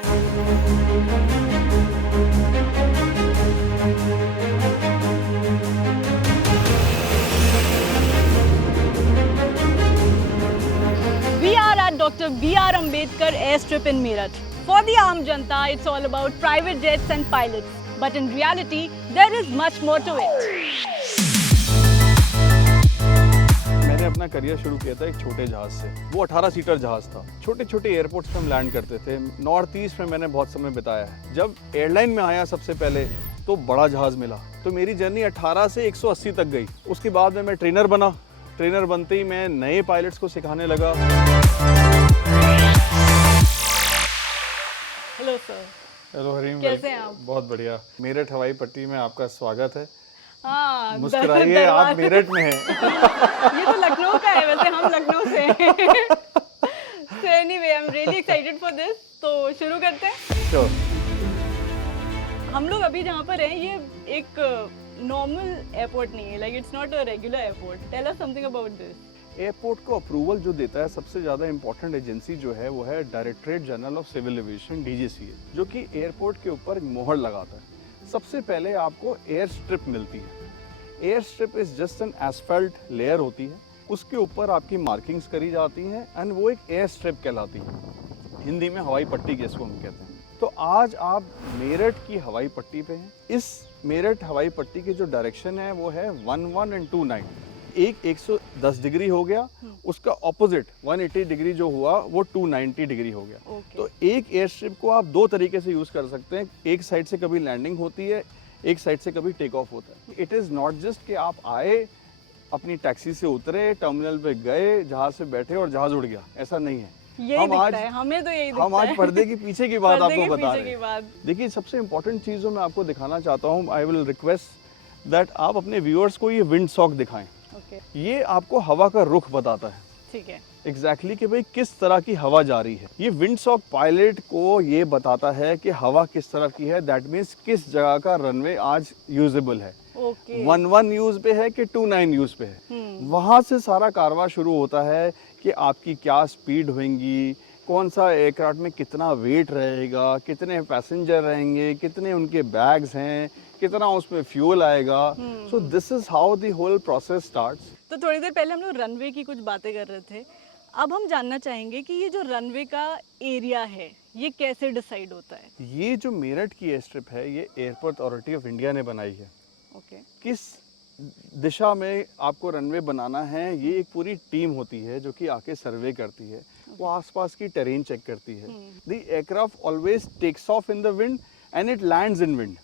We are at Dr. B.R. Ambedkar Airstrip in Meerut. For the Aam Janta, it's all about private jets and pilots. But in reality, there is much more to it. मैंने अपना career शुरू किया था एक छोटे जहाज से। वो 18 सीटर जहाज था। छोटे छोटे एयरपोर्ट्स पे हम लैंड करते थे। नॉर्थ ईस्ट में मैंने बहुत समय बिताया है। जब एयरलाइन में आया सबसे पहले तो बड़ा जहाज मिला, तो मेरी जर्नी 18 से 180 तक गई। उसके बाद में मैं ट्रेनर बना। ट्रेनर बनते ही मैं नए पायलट्स को सिखाने लगा। Hello sir. हेलो हरीम, कैसे हैं आप? बहुत बढ़िया। मेरठ हवाई पट्टी में आपका स्वागत है। हाँ, मुस्कुराइए, आप मेरठ में हैं। ये तो लखनऊ का है, वैसे हम लखनऊ से हैं। So anyway, I'm really excited for this. तो शुरू करते हैं। Sure. हम लोग अभी जहाँ पर हैं ये एक नॉर्मल एयरपोर्ट नहीं है, like it's not a regular airport. Tell us something about this. Airport को अप्रूवल जो देता है सबसे ज़्यादा इंपॉर्टेंट एजेंसी जो है वो है Directorate General of Civil Aviation DGCA, जो कि एयरपोर्ट के ऊपर मोहर लगाता है। सबसे पहले आपको एयर स्ट्रिप मिलती है। Air strip is just an asphalt layer होती है, उसके ऊपर आपकी मार्किंग्स करी जाती हैं एंड वो एक एयर स्ट्रिप कहलाती है। हिंदी में हवाई पट्टी जिसको हम कहते हैं। तो आज आप मेरठ की हवाई पट्टी पे हैं। इस मेरठ हवाई पट्टी की जो डायरेक्शन है वो है 11 एंड 29। एक 110 डिग्री हो गया, उसका ऑपोजिट 180 डिग्री जो हुआ वो 290 डिग्री हो गया। तो एक एयर स्ट्रिप को आप दो तरीके से यूज़ कर सकते हैं। एक साइड से कभी लैंडिंग होती है, एक साइड से कभी टेक ऑफ होता है। इट इज़ नॉट जस्ट कि आप आए, अपनी टैक्सी से उतरे, टर्मिनल पे गए, जहाज से बैठे और जहाज उड़ गया, ऐसा नहीं है। यही दिखता है, हमें तो यही दिखता है। हम आज पर्दे के पीछे की बात आपको बता रहे हैं। हैं। देखिए, सबसे इंपॉर्टेंट चीज़ जो मैं आपको दिखाना चाहता हूँ, आई विल रिक्वेस्ट दैट आप अपने व्यूअर्स को ये विंड सॉक दिखाएं। ये आपको हवा का रुख बताता है। ठीक है। एग्जैक्टली कि भाई किस तरह की हवा जा रही है। ये विंड सॉक पायलट को ये बताता है कि हवा किस तरह की है। दैट मीन्स किस जगह का रनवे आज यूजेबल है। 11 यूज पे है कि 29 यूज पे है। वहां से सारा कारवां शुरू होता है कि आपकी क्या स्पीड होगी, कौन सा एयरक्राफ्ट में कितना वेट रहेगा, कितने पैसेंजर रहेंगे, कितने उनके बैग्स हैं, कितना उसमें फ्यूल आएगा। So this is how the whole process starts. तो थोड़ी देर पहले हम लोग रनवे की कुछ बातें कर रहे थे। अब हम जानना चाहेंगे कि ये जो रनवे का एरिया है ये कैसे डिसाइड होता है। ये जो मेरठ की एयर स्ट्रिप है ये एयरपोर्ट अथॉरिटी ऑफ इंडिया ने बनाई है। किस दिशा में आपको रनवे बनाना है, ये एक पूरी टीम होती है जो कि आके सर्वे करती है। वो आसपास की टेरेन चेक करती है। The aircraft always takes off in the wind and it lands in wind.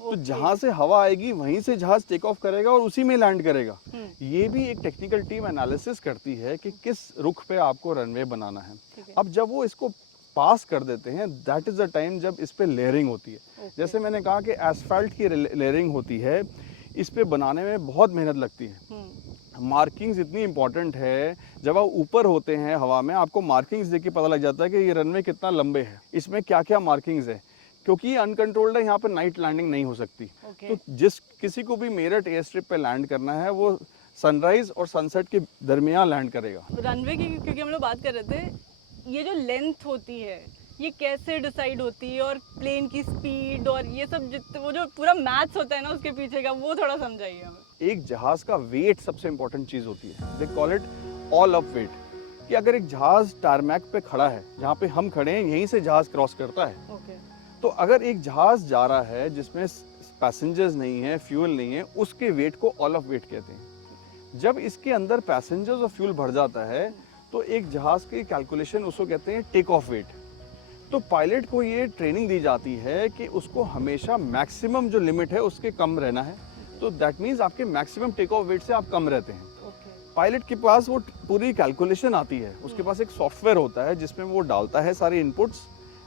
तो जहाँ से हवा आएगी वहीं से जहाज टेक ऑफ करेगा और उसी में लैंड करेगा। ये भी एक टेक्निकल टीम एनालिसिस करती है कि किस रुख पे आपको रनवे बनाना है। अब जब वो इसको पास कर देते हैं, दैट इज द टाइम जब इस पे लेयरिंग होती है। जैसे मैंने कहा कि एसफल्ट की लेयरिंग होती है, इस पे बनाने में बहुत मेहनत लगती है। मार्किंग्स इतनी इंपॉर्टेंट है, जब आप ऊपर होते हैं हवा में आपको मार्किंग्स देख के पता लग जाता है कि ये रनवे कितना लंबे है, इसमें क्या क्या मार्किंग्स है। क्योंकि अनकंट्रोल्ड है, यहाँ पर नाइट लैंडिंग नहीं हो सकती। तो जिस किसी को भी मेरठ एयर स्ट्रिप पे लैंड करना है वो सनराइज और सनसेट के दरमियान लैंड करेगा। रनवे की क्योंकि हम लोग बात कर रहे थे, ये जो लेंथ होती है ये कैसे डिसाइड होती है, और प्लेन की स्पीड और ये सब जितने वो जो पूरा मैथ्स होता है ना उसके पीछे का, वो थोड़ा समझाइए हमें। एक जहाज का वेट सबसे इंपॉर्टेंट चीज होती है। They call it all up weight. कि अगर एक जहाज टारमैक पे खड़ा है, जहाँ पे हम खड़े हैं यहीं से जहाज क्रॉस करता है। तो अगर एक जहाज जा रहा है जिसमें पैसेंजर्स नहीं है, फ्यूल नहीं है, उसके वेट को ऑल ऑफ वेट कहते हैं। जब इसके अंदर पैसेंजर्स और फ्यूल भर जाता है तो एक जहाज की कैलकुलेशन उसको कहते हैं टेक ऑफ वेट। तो पायलट को ये ट्रेनिंग दी जाती है कि उसको हमेशा मैक्सिमम जो लिमिट है उसके कम रहना है। तो दैट मीन्स आपके मैक्सिमम टेक ऑफ वेट से आप कम रहते हैं। पायलट के पास वो पूरी कैलकुलेशन आती है, उसके पास एक सॉफ्टवेयर होता है जिसमें वो डालता है सारे इनपुट्स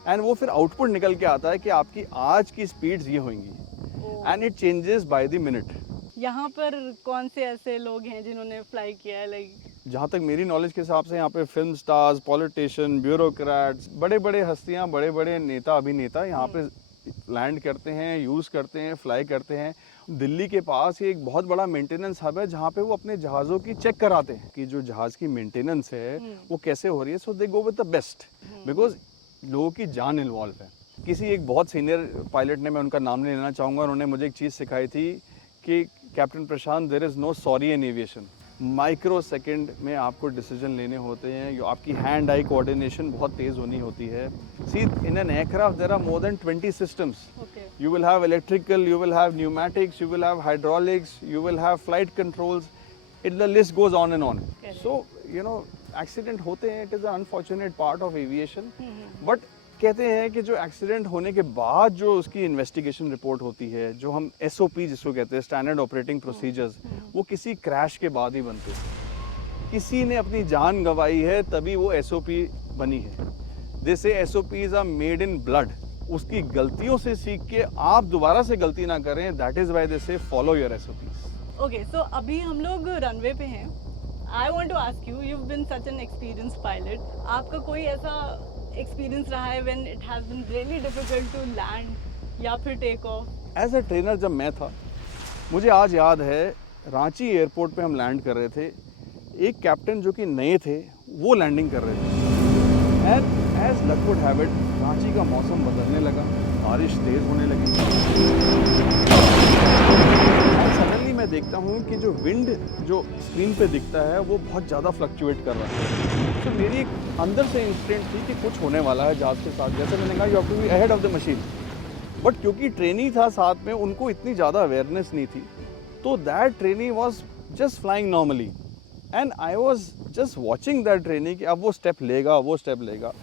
एंड वो फिर आउटपुट निकल के आता है कि आपकी आज की स्पीड्स ये होंगी and it changes by the minute. यहाँ पर कौन से ऐसे लोग हैं जिन्होंने फ्लाई किया है, लाइक जहाँ तक मेरी नॉलेज के हिसाब से यहाँ पे फिल्म स्टार्स, पॉलिटिशियन, ब्यूरोक्रेट्स, बड़े बड़े हस्तियाँ, बड़े बड़े नेता अभिनेता यहाँ पे लैंड करते हैं, यूज़ करते हैं, फ्लाई करते हैं। दिल्ली के पास एक बहुत बड़ा मेंटेनेंस हब है जहाँ पे वो अपने जहाज़ों की चेक कराते हैं कि जो जहाज़ की मेंटेनेंस है वो कैसे हो रही है। So they go with the best because लोगों की जान इन्वॉल्व है। किसी एक बहुत सीनियर पायलट ने, मैं उनका नाम नहीं लेना चाहूँगा, उन्होंने मुझे एक चीज़ सिखाई थी कि captain Prashant, there is no sorry in aviation. Micro second में आपको डिसीजन लेने होते हैं, जो आपकी हैंड आई कोऑर्डिनेशन बहुत तेज़ होनी होती है। See in an aircraft there are more than 20 systems. You will have electrical, you will have pneumatics, you will have hydraulics, you will have flight controls. The list goes on and on. So you know, accident होते हैं, it is an unfortunate part of aviation. But कहते हैं कि जो accident होने के बाद जो उसकी इन्वेस्टिगेशन रिपोर्ट होती है, जो हम SOP जिसको कहते हैं, स्टैंडर्ड ऑपरेटिंग प्रोसीजर्स, वो किसी क्रैश के बाद ही बनते हैं। किसी ने अपनी जान गंवाई है तभी वो SOP बनी है। जैसे SOPs are made in blood. उसकी गलतियों से सीख के आप दोबारा से गलती ना करें, that is why they say follow your SOPs। Okay, so अभी हम लोग रनवे पे हैं। I want to ask you, you have been such an experienced pilot, आपका कोई ऐसा एक्सपीरियंस रहा है when it has been really difficult to land या फिर take off? As a trainer जब मैं था, मुझे आज याद है, रांची एयरपोर्ट पे हम लैंड कर रहे थे। एक कैप्टन जो कि नए थे वो लैंडिंग कर रहे थे, and as luck would have it, Ranchi का मौसम बदलने लगा, बारिश तेज़ होने लगी। और सडनली मैं देखता हूँ कि जो विंड जो स्क्रीन पे दिखता है वो बहुत ज़्यादा फ्लक्चुएट कर रहा है। तो मेरी एक अंदर से इंस्टिंक्ट थी कि कुछ होने वाला है जहाज़ के साथ। जैसे मैंने कहा, you have to be ahead of the machine. But क्योंकि ट्रेनी था साथ में, उनको इतनी ज़्यादा अवेयरनेस नहीं थी, तो that trainee was just flying normally, and I was just watching that trainee कि अब वो स्टेप लेगा, वो स्टेप लेगा।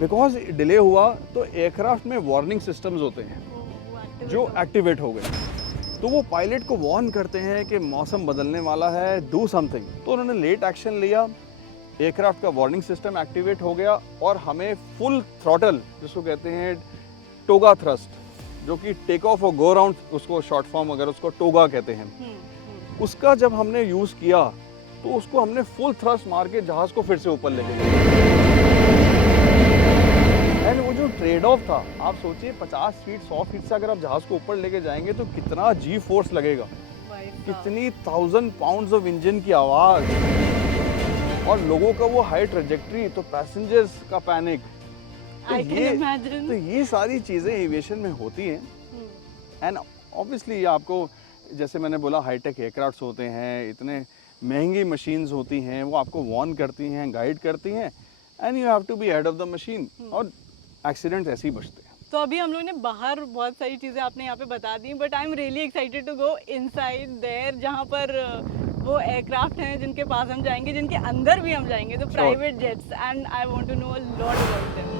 बिकॉज डिले हुआ तो एयरक्राफ्ट में वार्निंग सिस्टम्स होते हैं जो एक्टिवेट हो गए, तो वो पायलट को वार्न करते हैं कि मौसम बदलने वाला है, डू समथिंग। तो उन्होंने लेट एक्शन लिया, एयरक्राफ्ट का वार्निंग सिस्टम एक्टिवेट हो गया और हमें फुल थ्रॉटल, जिसको कहते हैं टोगा थ्रस्ट, जो कि टेक ऑफ और गो राउंड, उसको शॉर्ट फॉर्म अगर उसको टोगा कहते हैं, उसका जब हमने यूज़ किया तो उसको हमने फुल थ्रस्ट मार के जहाज़ को फिर से ऊपर लेके गए। एंड वो जो ट्रेड ऑफ था, आप सोचिए 50 फीट 100 फीट से अगर आप जहाज़ को ऊपर लेके जाएंगे तो कितना जी फोर्स लगेगा, कितनी 1000 पाउंड्स ऑफ इंजन की आवाज़, और लोगों का वो हाई ट्रेजेक्ट्री, तो पैसेंजर्स का पैनिक। तो ये सारी चीज़ें एविएशन में होती हैं। एंड ऑब्वियसली आपको, जैसे मैंने बोला, हाईटेक एयरक्राफ्ट्स होते हैं, इतने महंगी मशीन्स होती हैं, वो आपको वार्न करती हैं, गाइड करती हैं, and you have to be head of the machine, और एक्सीडेंट ऐसे ही बचते हैं। तो अभी हम लोग ने बाहर बहुत सारी चीज़ें आपने यहाँ पे बता दी, but I am really excited to go inside there, जहाँ पर वो एयरक्राफ्ट हैं जिनके पास हम जाएंगे, जिनके अंदर भी हम जाएंगे, तो private jets, and I want to know a lot about them.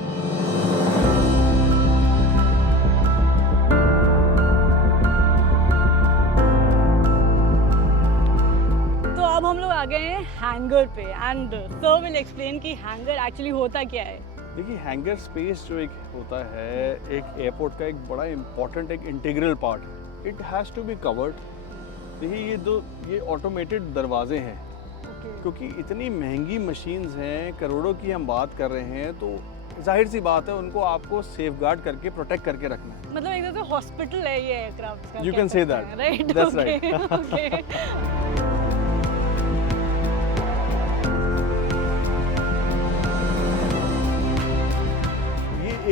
तो अब हम लोग आ गए हैं हैंगर पे, एंड सर विल एक्सप्लेन कि हैंगर एक्चुअली होता क्या है। देखिए, हैंगर स्पेस जो एक होता है, एक एयरपोर्ट का एक बड़ा इम्पॉर्टेंट, एक integral part, it has to be covered. देखिए, ये ऑटोमेटेड दरवाजे हैं, क्योंकि इतनी महंगी मशीन्स हैं, करोड़ों की हम बात कर रहे हैं, तो जाहिर सी बात है उनको आपको सेफ गार्ड करके, प्रोटेक्ट करके रखना है। मतलब एक तरह से हॉस्पिटल है ये एयरक्राफ्ट का। You can say that, right? That's right. Okay.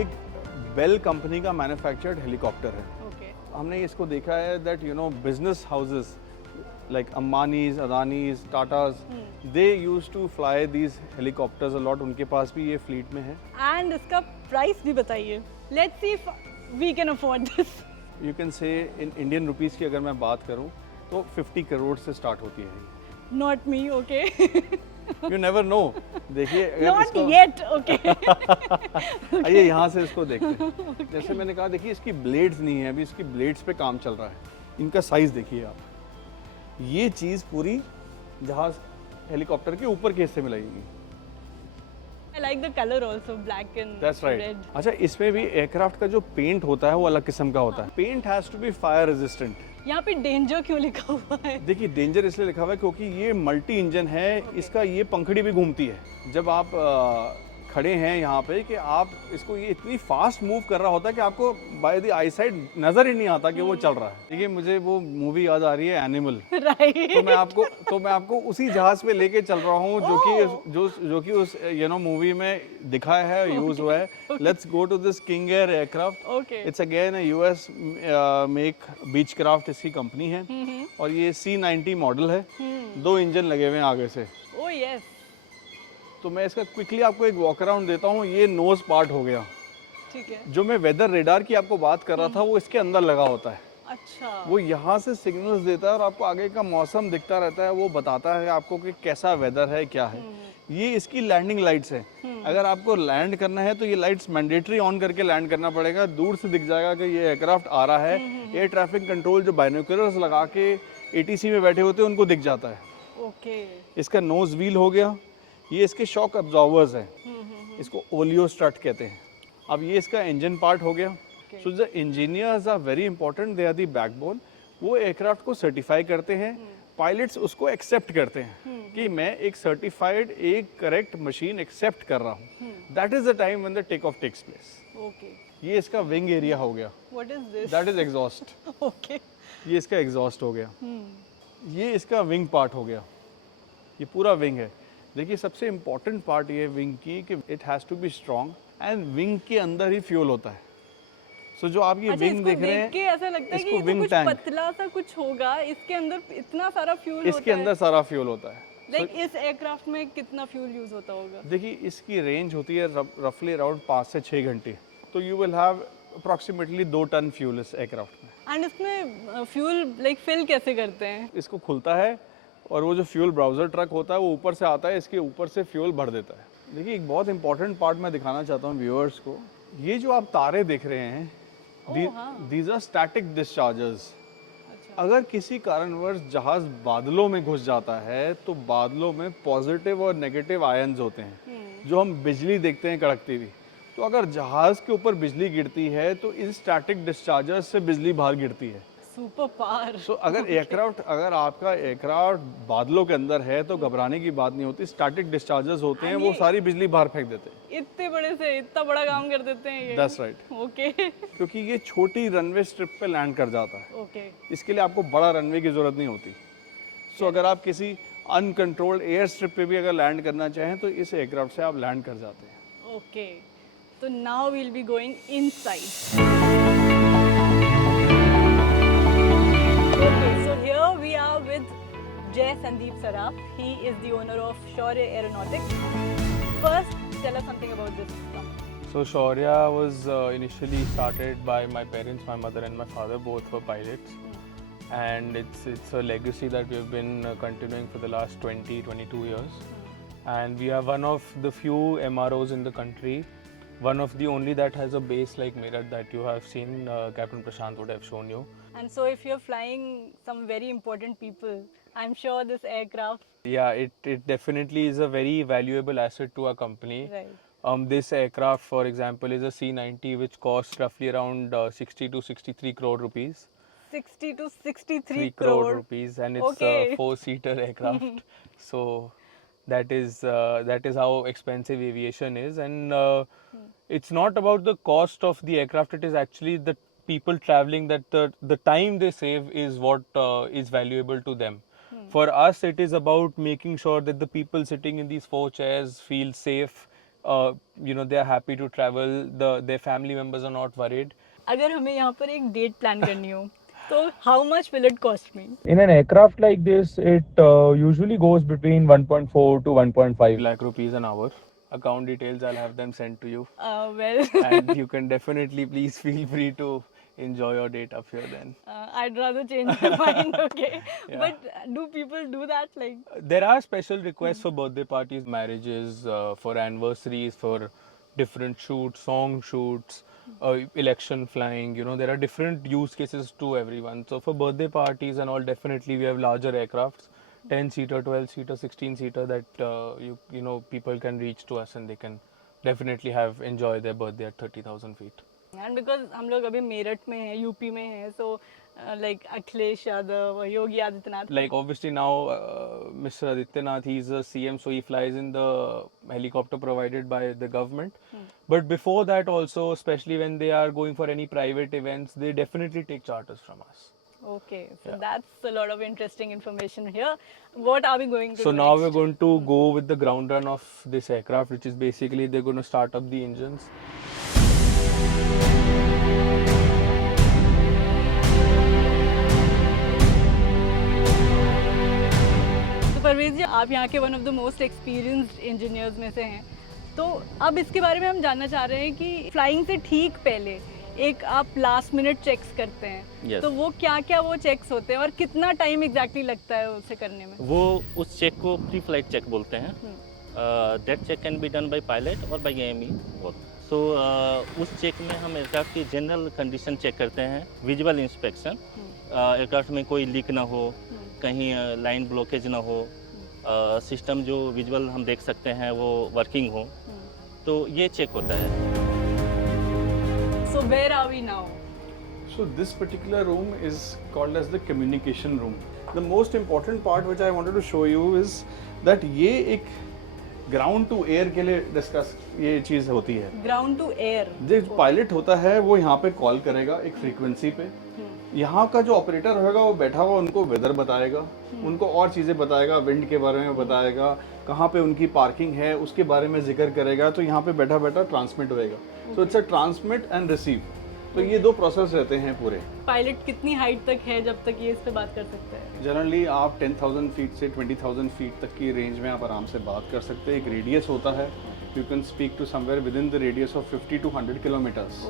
एक बेल कंपनी का मैन्युफैक्चर्ड हेलीकॉप्टर है। हमने इसको देखा है that you know business houses like Ambanis, Adanis, Tatas, they use to fly these helicopters a lot, उनके पास भी ये फ्लीट में है। एंड इसका प्राइस भी बताइए, let's see if we can afford this. You can say in Indian rupees की अगर मैं बात करूं तो 50 करोड़ से स्टार्ट होती है। Not me, okay. You never know. देखिए, नॉट येट, ओके। आइए यहाँ से इसको देखते हैं। जैसे मैंने कहा, देखिए इसकी ब्लेड्स नहीं है, अभी इसकी ब्लेड्स पे काम चल रहा है। इनका साइज देखिए आप, ये चीज़ पूरी जहाज हेलीकॉप्टर के ऊपर के हिस्से में लगेगी। I like the color also, black and That's right. red. अच्छा, इसमें भी एयरक्राफ्ट का जो पेंट होता है वो अलग किस्म का होता है। Paint has to be fire resistant. यहाँ पे डेंजर क्यों लिखा हुआ है? देखिए, डेंजर इसलिए लिखा हुआ है क्योंकि ये मल्टी इंजन है, इसका ये पंखड़ी भी घूमती है। जब आप खड़े हैं यहाँ पे कि आप इसको ये इतनी फास्ट मूव कर रहा होता है कि आपको बाय द आई साइड नजर ही नहीं आता कि वो चल रहा है। देखिए मुझे वो मूवी याद आ रही है एनिमल। राइट। तो मैं आपको उसी जहाज पे लेके चल रहा हूँ जो कि उस मूवी में दिखाया है, यूज हुआ है। Let's go to this King Air aircraft. Okay. It's again US make Beechcraft, इसकी कंपनी है और ये C90 मॉडल है। 2 इंजन लगे हुए हैं आगे से। Oh yes. तो मैं इसका क्विकली आपको एक वॉक अराउंड देता हूँ। ये नोज पार्ट हो गया। ठीक है। जो मैं वेदर रेडार की आपको बात कर रहा था वो इसके अंदर लगा होता है। अच्छा। वो यहाँ से सिग्नल्स देता है और आपको आगे का मौसम दिखता रहता है। वो बताता है आपको कि कैसा वेदर है, क्या है। ये इसकी लैंडिंग लाइट्स हैं। अगर आपको लैंड करना है तो ये लाइट्स मैंडेटरी ऑन करके लैंड करना पड़ेगा। दूर से दिख जाएगा कि ये एयरक्राफ्ट आ रहा है। एयर ट्रैफिक कंट्रोल जो बाइनोकुलर्स लगा के ATC में बैठे होते हैं उनको दिख जाता है। ओके। इसका नोज व्हील हो गया। ये इसके शॉक अब्जॉर्वर्स हैं। इसको ओलियो स्ट्रट कहते हैं। अब ये इसका इंजन पार्ट हो गया। So the engineers are very important, they are the backbone. वो एयरक्राफ्ट को सर्टिफाई करते हैं। पायलट्स उसको एक्सेप्ट करते हैं कि मैं एक सर्टिफाइड, एक करेक्ट मशीन एक्सेप्ट कर रहा हूँ। That is the time when the take off takes place. Okay. ये इसका विंग एरिया हो गया। What is this? That is exhaust. Okay. ये इसका एग्जॉस्ट हो गया। ये इसका विंग पार्ट हो गया। ये पूरा विंग है। देखिए सबसे इम्पोर्टेंट पार्ट ये विंग की कि it has to be strong and wing के अंदर ही फ्यूल होता है। सो जो आप ये विंग देख रहे हैं, के ऐसा लगता है कि ये तो कुछ पतला सा कुछ होगा, इसके अंदर इतना सारा फ्यूल होता है। इसके अंदर सारा फ्यूल होता है। लाइक इस एयरक्राफ्ट में कितना फ्यूल यूज होता होगा? देखिए इसकी रेंज होती है रफली अराउंड 5 से 6 घंटे। तो you will have approximately 2 ton fuel इस एयरक्राफ्ट में। एंड इसमें फ्यूल लाइक फिल कैसे करते हैं? इसको खुलता है और वो जो फ्यूल ब्राउजर ट्रक होता है वो ऊपर से आता है, इसके ऊपर से फ्यूल भर देता है। देखिए एक बहुत इंपॉर्टेंट पार्ट मैं दिखाना चाहता हूँ व्यूअर्स को। ये जो आप तारे देख रहे हैं, दीज आर स्टैटिक डिस्चार्जर्स। अगर किसी कारणवश जहाज बादलों में घुस जाता है तो बादलों में पॉजिटिव और नेगेटिव आयन्स होते हैं जो हम बिजली देखते हैं कड़कती हुई। तो अगर जहाज के ऊपर बिजली गिरती है तो इन स्टैटिक डिस्चार्जर्स से बिजली बाहर गिरती है। Super power. सो अगर आपका एयरक्राफ्ट बादलों के अंदर है तो घबराने की बात नहीं होती। स्टैटिक डिस्चार्जर्स होते हैं, वो सारी बिजली बाहर फेंक देते हैं। इतने बड़े से इतना बड़ा काम कर देते हैं ये। That's right. ओके। क्योंकि ये छोटी रनवे स्ट्रिप पे लैंड कर जाता है। ओके। इसके लिए आपको बड़ा रनवे की जरूरत नहीं होती। सो अगर आप किसी अनकंट्रोल्ड एयर स्ट्रिप पे भी अगर लैंड करना चाहें तो इस एयरक्राफ्ट से आप लैंड कर जाते हैं। ओके। तो now we will be going inside. So here we are with Jay Sandeep Saraf. He is the owner of Shaurya Aeronautics. First, tell us something about this company. So Shaurya was initially started by my parents, my mother and my father, both were pilots. And it's a legacy that we've been continuing for the last 22 years. And we are one of the few MROs in the country, one of the only that has a base like Meerut that you have seen, Captain Prashant would have shown you. And so if you're flying some very important people, I'm sure this aircraft... Yeah, it definitely is a very valuable asset to our company. Right. This aircraft, for example, is a C90 which costs roughly around 60 to 63 crore rupees. 60 to 63 crore rupees, and it's Okay. a 4-seater aircraft. So that is how expensive aviation is, and it's not about the cost of the aircraft. It is actually the people traveling, that the time they save is what is valuable to them. For us, it is about making sure that the people sitting in these 4 chairs feel safe. They are happy to travel. Their family members are not worried. अगर हमें यहाँ पर एक date plan करनी हो तो how much will it cost me? In an aircraft like this, it usually goes between 1.4 to 1.5 lakh rupees an hour. Account details, I'll have them sent to you. Well, And you can definitely please feel free to enjoy your date up here then. I'd rather change my mind, okay? Yeah. But do people do that? Like, There are special requests for birthday parties, marriages, for anniversaries, for different shoots, song shoots, election flying. There are different use cases to everyone. So for birthday parties and all, definitely we have larger aircrafts, 10-seater, 12-seater, 16-seater, that people can reach to us and they can definitely enjoy their birthday at 30,000 feet. And because हम लोग अभी मेरठ में हैं, UP में हैं, so like Akhilesh Yadav, Yogi Adityanath, Like obviously now Mr. Adityanath, he's a CM, so he flies in the helicopter provided by the government. But before that also, especially when they are going for any private events, they definitely take charters from us. okay, so Yeah. that's a lot of interesting information here. What are we going to So do now next? we're going to go with the ground run of this aircraft, which is basically they're going to start up the engines. तो परवेज जी, आप यहाँ के one of the most experienced engineers में से हैं, तो अब इसके बारे में हम जानना चाह रहे हैं कि फ्लाइंग से ठीक पहले एक आप लास्ट मिनट चेक्स करते हैं, Yes. तो वो क्या क्या वो चेक्स होते हैं और कितना टाइम एग्जैक्टली लगता है उसे करने में? वो उस चेक को प्री फ्लाइट चेक बोलते हैं. That check can be done by pilot और बाय एएमई बोथ. सो उस चेक में हम एयरक्राफ्ट की जनरल कंडीशन चेक करते हैं, विजुअल इंस्पेक्शन, एयरक्राफ्ट में कोई लीक ना हो, कहीं लाइन ब्लॉकेज ना हो, सिस्टम जो विजुअल हम देख सकते हैं वो वर्किंग हो, तो ये चेक होता है. So where are we now? So this particular room is called as the communication room. The most important part which I wanted to show you is that ये एक ग्राउंड टू एयर के लिए discuss ये चीज़ होती है. Ground to air. जो pilot होता है वो यहाँ पे कॉल करेगा एक फ्रीक्वेंसी पे. यहाँ का जो ऑपरेटर होगा वो बैठा हुआ उनको वेदर बताएगा, उनको और चीज़ें बताएगा, विंड के बारे में बताएगा, कहाँ पे उनकी पार्किंग है उसके बारे में जिक्र करेगा. तो यहाँ पे बैठा बैठा ट्रांसमिट होएगा. So it's a transmit and receive. तो ये दो प्रोसेस रहते हैं पूरे. पायलट कितनी हाइट तक है जब तक ये इस पे बात कर सकते हैं? जनरली आप 10,000 फीट से 20,000 फीट तक की रेंज में आप आराम से बात कर सकते हैं. एक रेडियस होता है, you can speak to somewhere within the radius of 50 to 100 kilometres.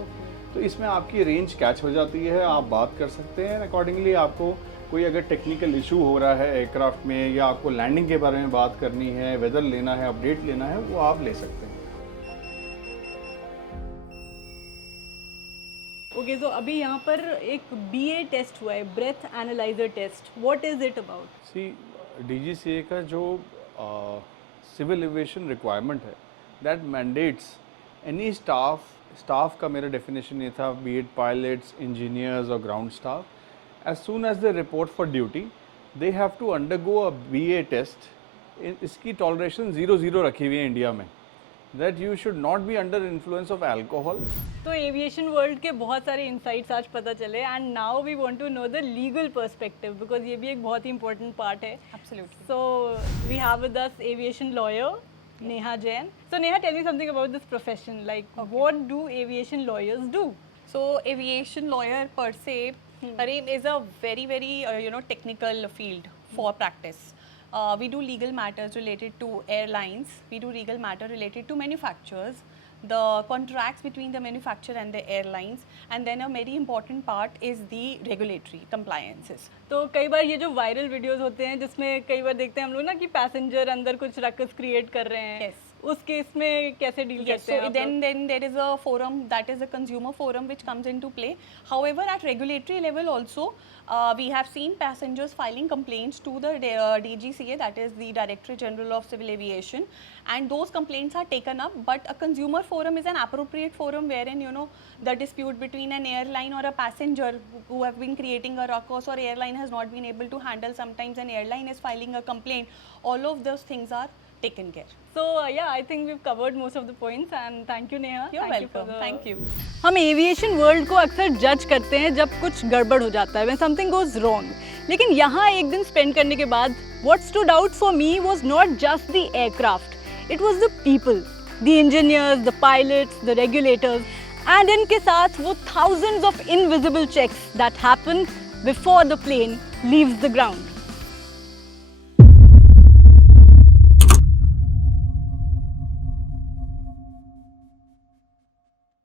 तो इसमें आपकी रेंज कैच हो जाती है, आप बात कर सकते हैं. अकॉर्डिंगली आपको कोई अगर टेक्निकल इशू हो रहा है एयरक्राफ्ट में या आपको लैंडिंग के बारे में बात करनी है, वेदर लेना है, अपडेट लेना है, वो आप ले सकते हैं. ओके, तो अभी यहाँ पर एक BA टेस्ट हुआ है, breath analyser test. What is it about? See DGCA का जो सिविल एविएशन रिक्वायरमेंट है, दैट मैंडेट्स एनी स्टाफ का मेरा डेफिनेशन ये था, बी इट पायलट्स, इंजीनियर्स और ground staff, as soon as they report for duty they have to undergo a BA test. इसकी tolerance 0 रखी हुई है इंडिया में, that you should not be under influence of alcohol. तो aviation world के बहुत सारे इंसाइट्स आज पता चले, and now we want to know the legal perspective, because ये भी एक बहुत ही इंपॉर्टेंट पार्ट है. Absolutely. So we have with us aviation lawyer Neha Jain. So Neha, tell me something about this profession. Like, what do aviation lawyers do? So aviation lawyer per se, Kareem, is a very technical field for practice. We do legal matters related to airlines. We do legal matter related to manufacturers, the contracts between the manufacturer and the airlines, and then a very important part is the regulatory compliances. तो कई बार ये जो viral videos होते हैं जिसमें कई बार देखते हैं हम लोग ना कि पैसेंजर अंदर कुछ रकस क्रिएट कर रहे हैं. Yes. उस केस में कैसे डील Yes, करते हैं so आप then लोग? there is a forum, that is a consumer forum, which comes into play. However, at regulatory level also, we have seen passengers filing complaints to the DGCA, that is the Directorate General of Civil Aviation, and those complaints are taken up. But a consumer forum is an appropriate forum wherein the dispute between an airline or a passenger who have been creating a ruckus, or airline has not been able to handle. Sometimes an airline is filing a complaint. All of those things are taken care. So yeah, I think we've covered most of the points, and thank you Neha. You're Thank you for welcome. the- Thank you. हम aviation world को अक्सर जज करते हैं जब कुछ गड़बड़ हो जाता है, when something goes wrong. लेकिन यहाँ एक दिन स्पेंड करने के बाद what stood out for me was not just the aircraft, it was the people, the engineers, the pilots, the regulators, and इनके साथ वो thousands of invisible checks that happen before the plane leaves the ground.